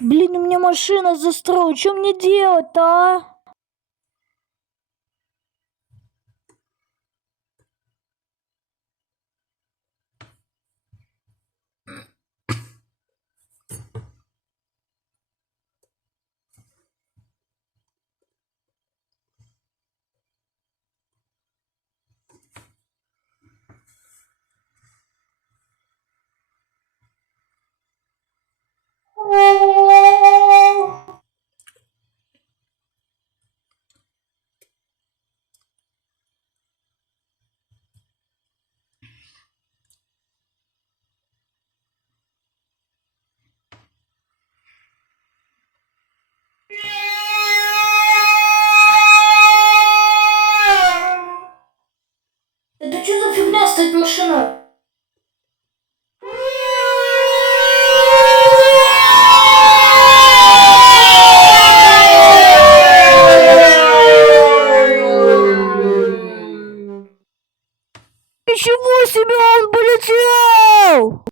Блин, у меня машина застряла. Что мне делать-то, а? Это что за фигня стоит машина? Ничего себе, он полетел!